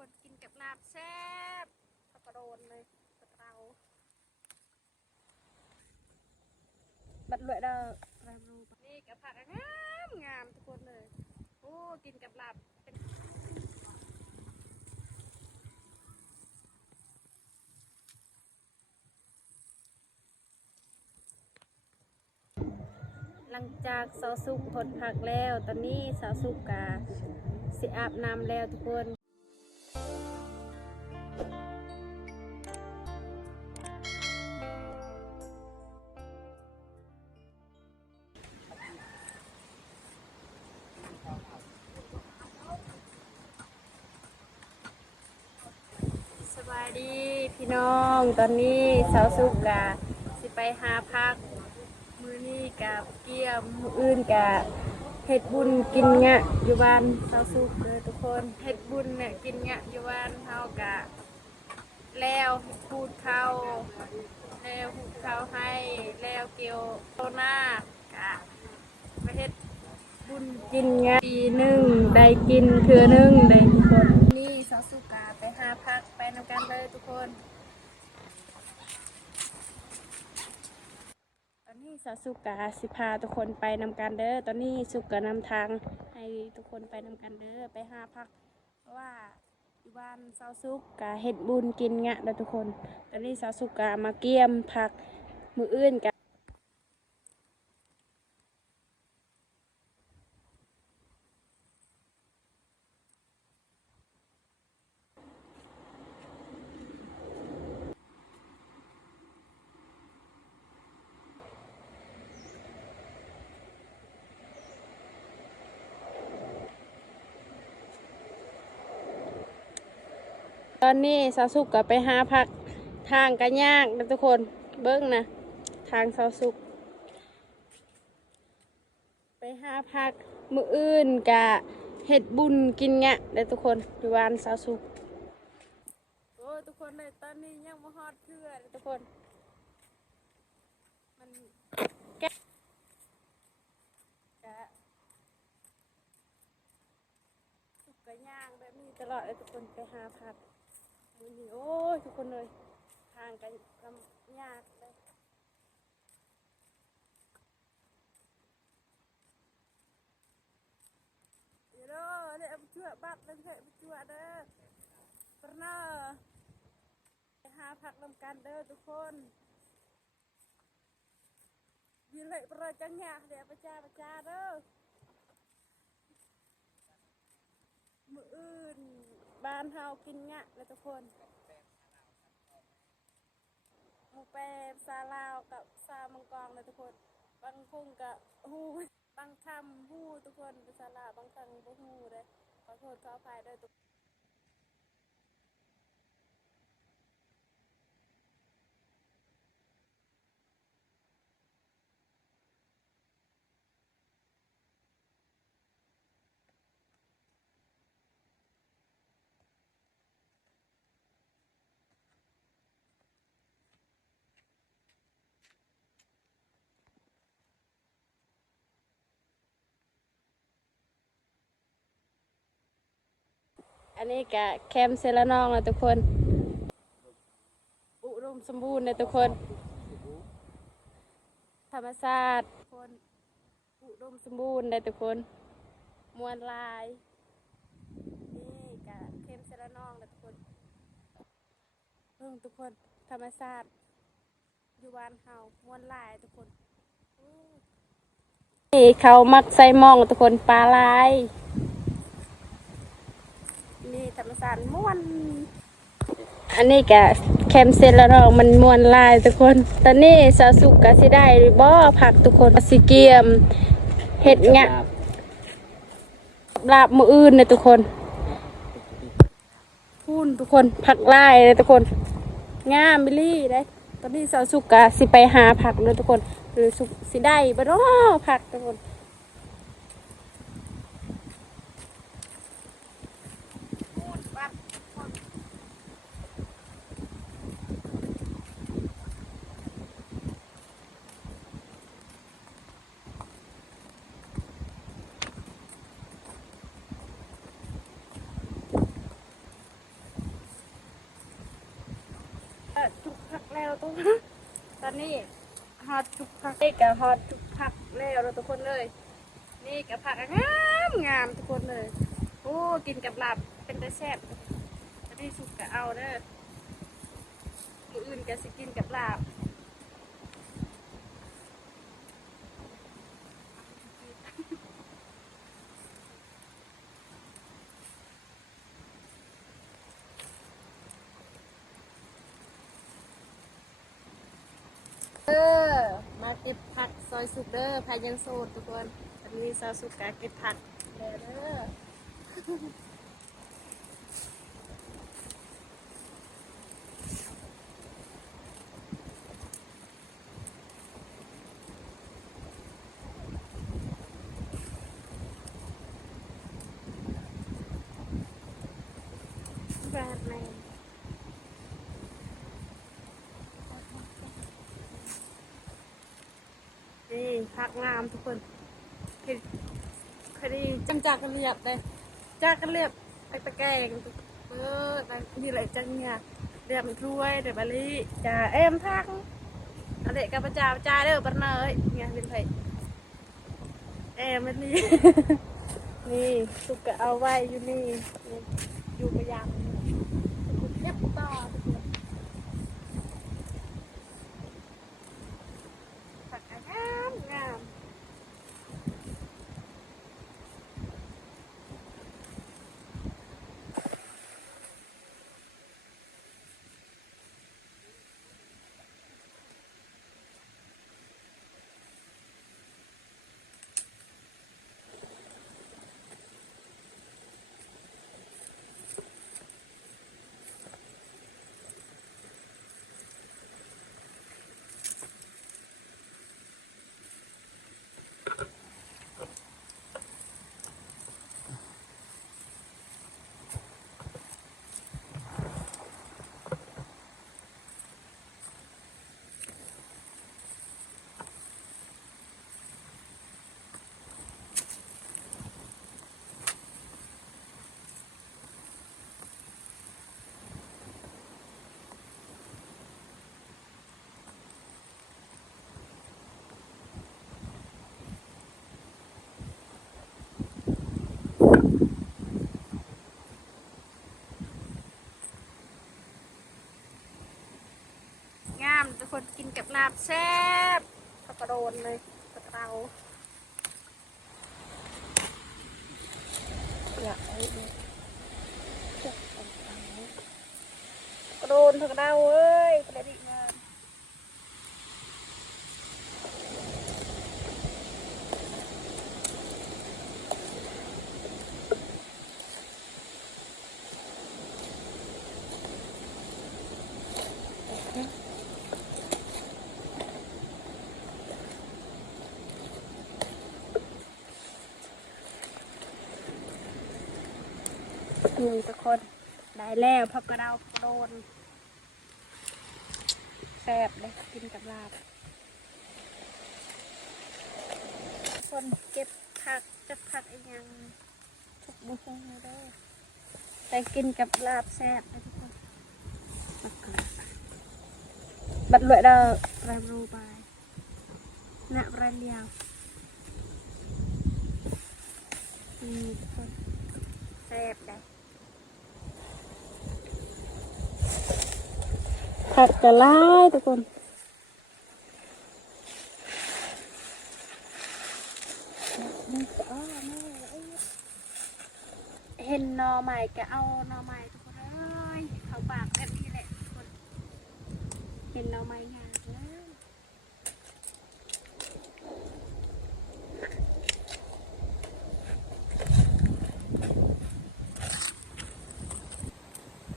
คนกินกับลาบแซ่บตะกระโดนเลยตะเกราบัดรวยเด้อนี่กับผักงามงามทุกคนเลยโอ้กินกับลาบหลังจากสาวสุกผลผักแล้วตอนนี้สาวสุกกาสิอาบน้ำแล้วทุกคนสบายดีพี่น้องตอนนี้สาวสุกกาสิไปหาพักมือนี้กับเกี่ยมมืออื่นกับเฮ็ดบุญกินเงี้ยอยู่บ้านสาวสุกเลยทุกคนเฮ็ดบุญเนี่ยกินเงี้ยอยู่บ้านเฮากะแล้วพูดเขาแล้วพูดเขาให้แล้วเกี่ยวโตหน้ากะไปเฮ็ดบุญกินเงี้ยปีหนึ่งได้กินเทื่อหนึ่งได้ทุกคนนี่สาวสุกาไปหาพักไปนำกันเลยทุกคนตอนนี้สาวสุกาสิพาทุกคนไปนำกันเด้อตอนนี้สุกานำทางให้ทุกคนไปนำกันเด้อไปหาพักเพราะว่าอยู่บ้านสาวสุกาเฮ็ดบุญกินเงี้ยเด้อทุกคนตอนนี้สาวสุกามาเกี่ยมพักมืออื่นกันตอนนี้สาวสุกาไปหาพักทางกันยากนะทุกคนเบิ้งนะทางสาวสุกไปหาพักมืออื่นกะเฮ็ดบุญกินเงี้ยเด้อทุกคนอยู่บ้านสาวสุกโอ้ทุกคนเลยตอนนี้ยังมาฮอดเพื่อทุกคนมันแกะสุกกะย่างแบบนี้ตลอดเลยทุกคนไปหาพักมือนี้โอ้ยทุกคนเลยทางกันลำยากเลยเดี๋ยวเด้อเดี๋ยวไปช่วยบัตรเลยไปช่วยเด้อปะเนอไปหาพักนำกันเด้อทุกคนยืนเลยประจังยากเดี๋ยวประจาเด้อมืออื่นบ้านเฮากินงะเลยทุกคนหมูแปบซาลาวกับซามังกรเลยทุกคนบางพุ่งกับฮูบางคำฮูทุกคนซาลาบางคำบ่ฮูเลยขอโทษขออภัยด้วยทุกอันนี้กะแคมเซลนองเลยทุกคนอุดมสมบูรณ์เลยทุกคนธรรมชาติคนอุดมสมบูรณ์เลยทุกคนมวลลายนี่กะแคมเซลนองเลยทุกคนทุกคนธรรมชาติอยู่บ้านเฮามวลลายทุกคนนี่เขามักใส่หมองทุกคนปลาลายนี่ธรรมชาติม่วนอันนี้กะแคมเซนแล้วเนาะมันม่วนลายทุกคนตอนนี้สาวสุกกะสิได้หรือบ่ผักทุกคนสิเกียมเห็ดเงี้ยลาบมืออื่นเลยทุกคนพูนทุกคนผักลายเลยทุกคนงามบิลลี่ได้ตอนนี้สาวสุกกะสิไปหาผักเลยทุกคนหรือสุกสิได้บ่เนาะผักทุกคน ตอนนี้ฮอตทุกพักนี่กับฮอตทุกพักแล้วเราทุกคนเลยนี่กับผักงามทุกคนเลยโอ้กินกับลาบเป็นแต่แซ่บอันนี้สุกกะเอาเด้อมืออื่นก็สิกินกับลาบมาเก็บผักซอยสุกเด้อพายังโสดทุกคนอันนี้ซอยสุกกะเก็บผักเด้อแบบไหนนี่ผักงามทุกคนคดีจังจากกันเรียบเลยจากกันเรียบไปตะแกงนี่อะไรจังเนี่ยเรียบมันถ้วยเดี๋ยวบาลีจ่าเอ็มทักอะไรกับประจ่าเด้อปนเนยเนี่ยเป็นไผเอ็มนี่นี่สุกกะเอาไว้อยู่นี่อยู่ประยำเก็บต่อผักงามทุกคนกินกับลาบแซ่บผักกระโดนเลยผักเราอยากให้ดูกระโดนผักเราเอ้ยกระดิ่งงามทุกคนได้แล้วผักกระเดากระโดนแซ่บเลยกินกับลาบคนเก็บผักจะผักอีกอย่างทุกบุฟเฟ่ต์ได้แต่กินกับลาบแซ่บเลยทุกคนบัดลอยดาวรำรูบายนักไรเลียวนี่ทุกคนแซ่บได้ผักจะล่าทุกคนเห็นหน่อใหม่ก็เอาหน่อใหม่ทุกคนเลยเขาปากแบบนี้แหละทุกคนเห็นหน่อใหม่งามแล้ว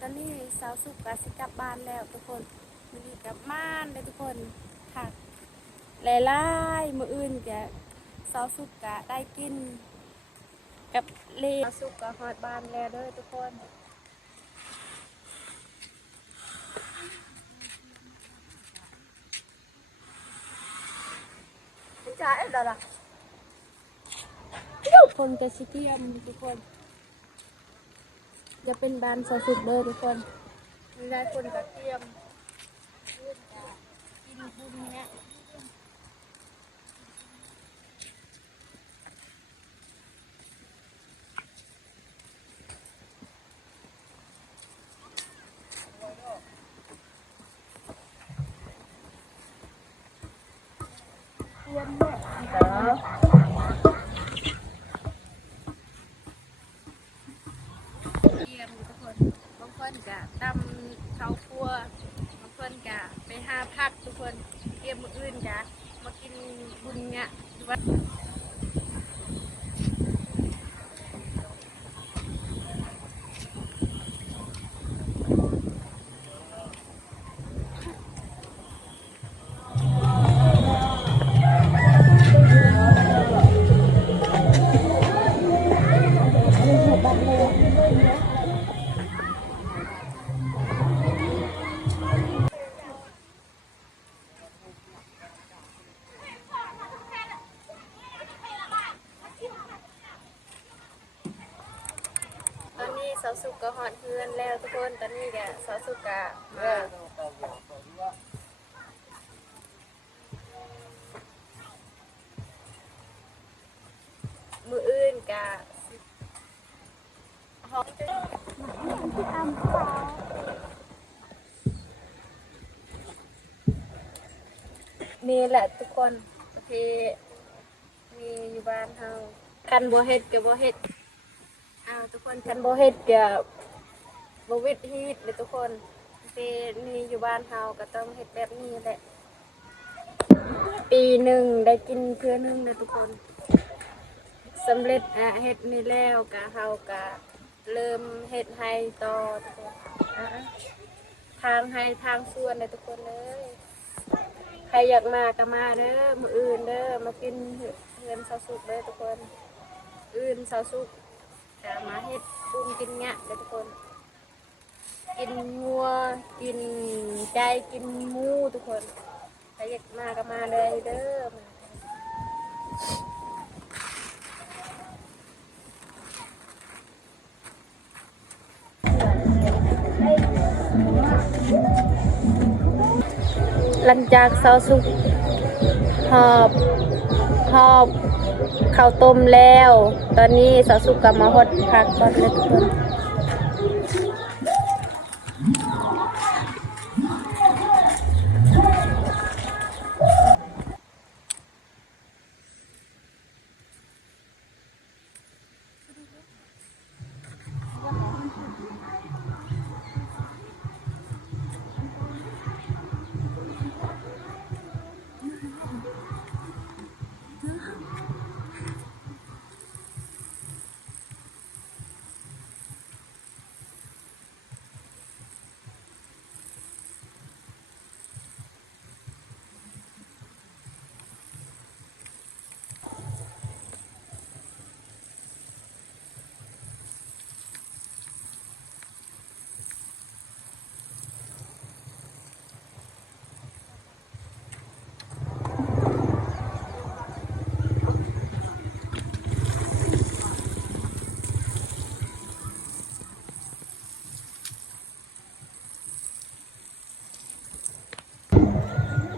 ตอนนี้สาวสุกกะสิกลับบ้านแล้วทุกคนมีกลับบ้านเลยทุกคนผักหลายๆมื้ออื่นจะสาวสุกกะได้กินกับเล่สุกกะฮอดบ้านแล้วเด้อทุกคนจ่ายอะไรล่ะคนจะชิเกียมทุกคนจะเป็นบ้านสาวสุกเด้อทุกคนมีหลายคนกระเทียม บุญเนี่ยเตรียมเนี่ยเด้อเตรียมทุกคนบางคนก็ตำข้าวคั่วบางคนก็ไปหาผักทุกคนเตรียมมื้ออื่นก็มากินบุญเนี่ยอยู่วัด ตอนนี้สาวสุกก็หอดเฮือนแล้วทุกคนตอนนี้ก็สาวสุกก็มามืออื่นก็หอมนี่แหละทุกคนที่มีอยู่บ้านเฮากันบ่เฮ็ดก็บ่เฮ็ดทุกคนกันบ่เฮ็ดก็บ่วิดฮีดเลยทุกคนที่นี่อยู่บ้านเฮาก็ต้องเฮ็ดแบบนี้แหละปีหนึ่งได้กินเพื่อนึงนะทุกคนสำเร็จเฮ็ดนี่แล้วก็เฮาก็เริ่มเฮ็ดให้ต่อทุกคนทางให้ทางสวนเลยทุกคนเลยใครอยากมาก็มาเด้อมื้ออื่นเด้อมากินเฮือนสาวสุกเด้อทุกคนอื่นสาวสุกจะมาเฮ็ดบุญกินเงี้ยเด้อทุกคนกินงัวกินไก่กินหมูทุกคนใครอยากมาก็มาเลยเด้อหลังจากสาวสุกหอบข้าวต้มแล้วตอนนี้สาวสุกกลับมาหดผักก่อนเลยทุกคน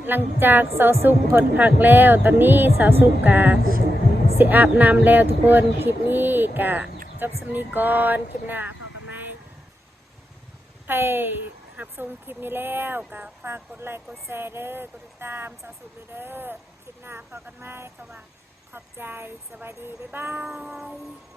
หลังจากสาวสุกหดผักแล้วตอนนี้สาวสุกกะสิอาบน้ำแล้วทุกคนคลิปนี้กะจบสำนีก่อนคลิปหน้าพอกันไหมให้รับชมคลิปนี้แล้วกะฝากกดไลค์กดแชร์เด้อกดติดตามสาวสุกเด้อคลิปหน้าพอกันไหมก็ว่าขอบใจสวัสดีบ๊ายบาย